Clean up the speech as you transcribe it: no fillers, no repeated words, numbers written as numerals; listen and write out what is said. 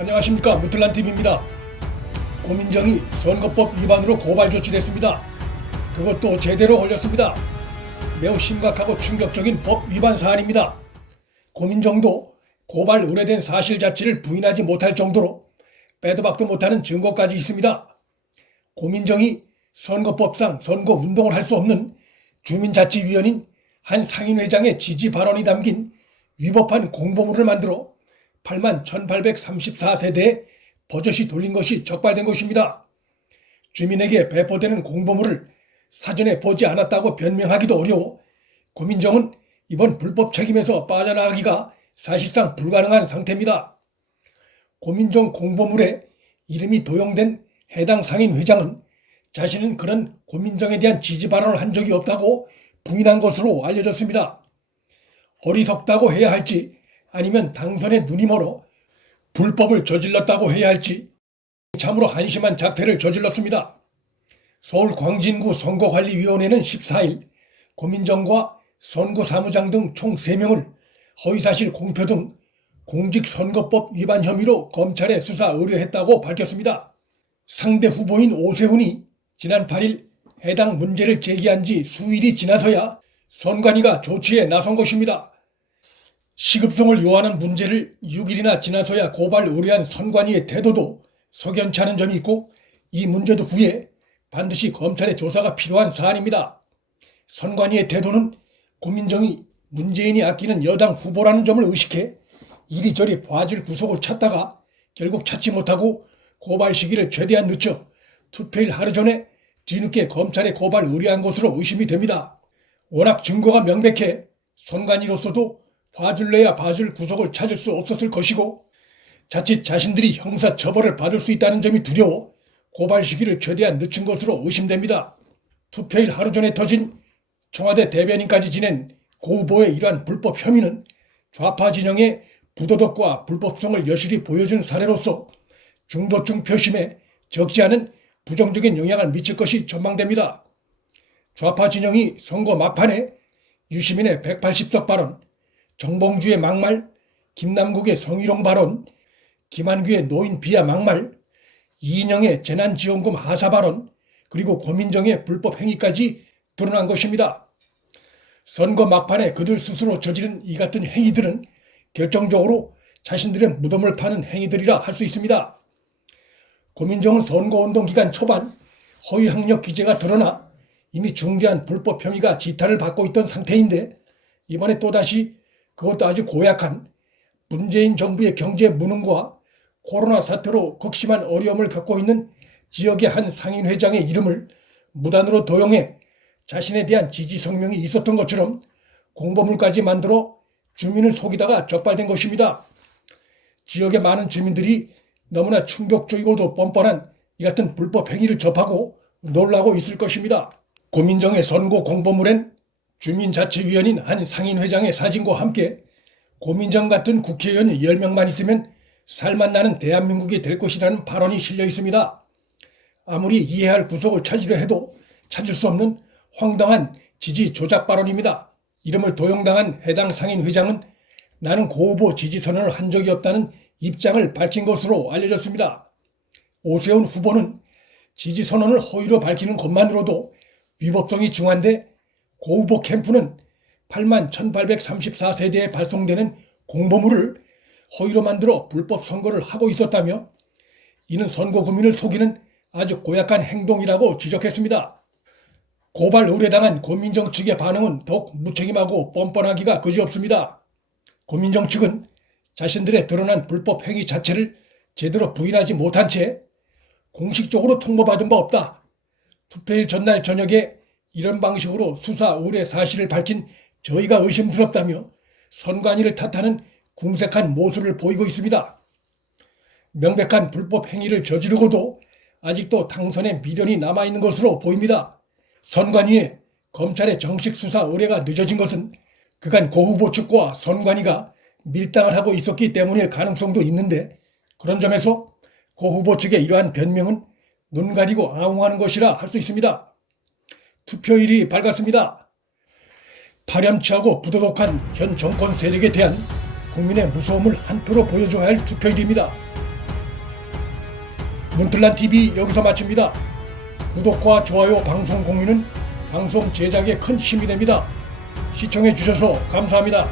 안녕하십니까, 무틀란TV입니다. 고민정이 선거법 위반으로 고발 조치됐습니다. 그것도 제대로 걸렸습니다. 매우 심각하고 충격적인 법 위반 사안입니다. 고민정도 고발 의뢰된 사실 자체를 부인하지 못할 정도로 빼도 박도 못하는 증거까지 있습니다. 고민정이 선거법상 선거운동을 할 수 없는 주민자치위원인 한 상인회장의 지지 발언이 담긴 위법한 공보물을 만들어 8만 1834세대에 버젓이 돌린 것이 적발된 것입니다. 주민에게 배포되는 공보물을 사전에 보지 않았다고 변명하기도 어려워 고민정은 이번 불법 책임에서 빠져나가기가 사실상 불가능한 상태입니다. 고민정 공보물에 이름이 도용된 해당 상인 회장은 자신은 그런 고민정에 대한 지지 발언을 한 적이 없다고 부인한 것으로 알려졌습니다. 어리석다고 해야 할지 아니면 당선에 눈이 멀어 불법을 저질렀다고 해야 할지 참으로 한심한 작태를 저질렀습니다. 서울 광진구 선거관리위원회는 14일 고민정과 선거사무장 등 총 3명을 허위사실 공표 등 공직선거법 위반 혐의로 검찰에 수사 의뢰했다고 밝혔습니다. 상대 후보인 오세훈이 지난 8일 해당 문제를 제기한 지 수일이 지나서야 선관위가 조치에 나선 것입니다. 시급성을 요하는 문제를 6일이나 지나서야 고발 의뢰한 선관위의 태도도 석연치 않은 점이 있고 이 문제도 후에 반드시 검찰의 조사가 필요한 사안입니다. 선관위의 태도는 고민정이 문재인이 아끼는 여당 후보라는 점을 의식해 이리저리 봐줄 구석을 찾다가 결국 찾지 못하고 고발 시기를 최대한 늦춰 투표일 하루 전에 뒤늦게 검찰에 고발 의뢰한 것으로 의심이 됩니다. 워낙 증거가 명백해 선관위로서도 봐줄래야 봐줄 구석을 찾을 수 없었을 것이고 자칫 자신들이 형사 처벌을 받을 수 있다는 점이 두려워 고발 시기를 최대한 늦춘 것으로 의심됩니다. 투표일 하루 전에 터진 청와대 대변인까지 지낸 고 후보의 이러한 불법 혐의는 좌파 진영의 부도덕과 불법성을 여실히 보여준 사례로서 중도층 표심에 적지 않은 부정적인 영향을 미칠 것이 전망됩니다. 좌파 진영이 선거 막판에 유시민의 180석 발언, 정봉주의 막말, 김남국의 성희롱 발언, 김한규의 노인 비하 막말, 이인영의 재난지원금 하사 발언, 그리고 고민정의 불법 행위까지 드러난 것입니다. 선거 막판에 그들 스스로 저지른 이 같은 행위들은 결정적으로 자신들의 무덤을 파는 행위들이라 할 수 있습니다. 고민정은 선거운동 기간 초반 허위 학력 기재가 드러나 이미 중대한 불법 혐의가 지탄을 받고 있던 상태인데 이번에 또다시 그것도 아주 고약한 문재인 정부의 경제 무능과 코로나 사태로 극심한 어려움을 겪고 있는 지역의 한 상인회장의 이름을 무단으로 도용해 자신에 대한 지지 성명이 있었던 것처럼 공보물까지 만들어 주민을 속이다가 적발된 것입니다. 지역의 많은 주민들이 너무나 충격적이고도 뻔뻔한 이 같은 불법 행위를 접하고 놀라고 있을 것입니다. 고민정의 선거 공보물엔 주민자치위원인 한 상인회장의 사진과 함께 고민정 같은 국회의원 10명만 있으면 살맛 나는 대한민국이 될 것이라는 발언이 실려 있습니다. 아무리 이해할 구석을 찾으려 해도 찾을 수 없는 황당한 지지 조작 발언입니다. 이름을 도용당한 해당 상인회장은 나는 고 후보 지지 선언을 한 적이 없다는 입장을 밝힌 것으로 알려졌습니다. 오세훈 후보는 지지 선언을 허위로 밝히는 것만으로도 위법성이 중한데 고 후보 캠프는 8만 1834세대에 발송되는 공보물을 허위로 만들어 불법 선거를 하고 있었다며 이는 선거 국민을 속이는 아주 고약한 행동이라고 지적했습니다. 고발 의뢰당한 고민정 측의 반응은 더욱 무책임하고 뻔뻔하기가 그지없습니다. 고민정 측은 자신들의 드러난 불법 행위 자체를 제대로 부인하지 못한 채 공식적으로 통보받은 바 없다. 투표일 전날 저녁에 이런 방식으로 수사 의뢰 사실을 밝힌 저희가 의심스럽다며 선관위를 탓하는 궁색한 모습을 보이고 있습니다. 명백한 불법 행위를 저지르고도 아직도 당선에 미련이 남아있는 것으로 보입니다. 선관위에 검찰의 정식 수사 의뢰가 늦어진 것은 그간 고 후보 측과 선관위가 밀당을 하고 있었기 때문일 가능성도 있는데 그런 점에서 고 후보 측의 이러한 변명은 눈 가리고 앙호하는 것이라 할 수 있습니다. 투표일이 밝았습니다. 파렴치하고 부도덕한 현 정권 세력에 대한 국민의 무서움을 한 표로 보여줘야 할 투표일입니다. 문틀란TV 여기서 마칩니다. 구독과 좋아요, 방송 공유는 방송 제작에 큰 힘이 됩니다. 시청해 주셔서 감사합니다.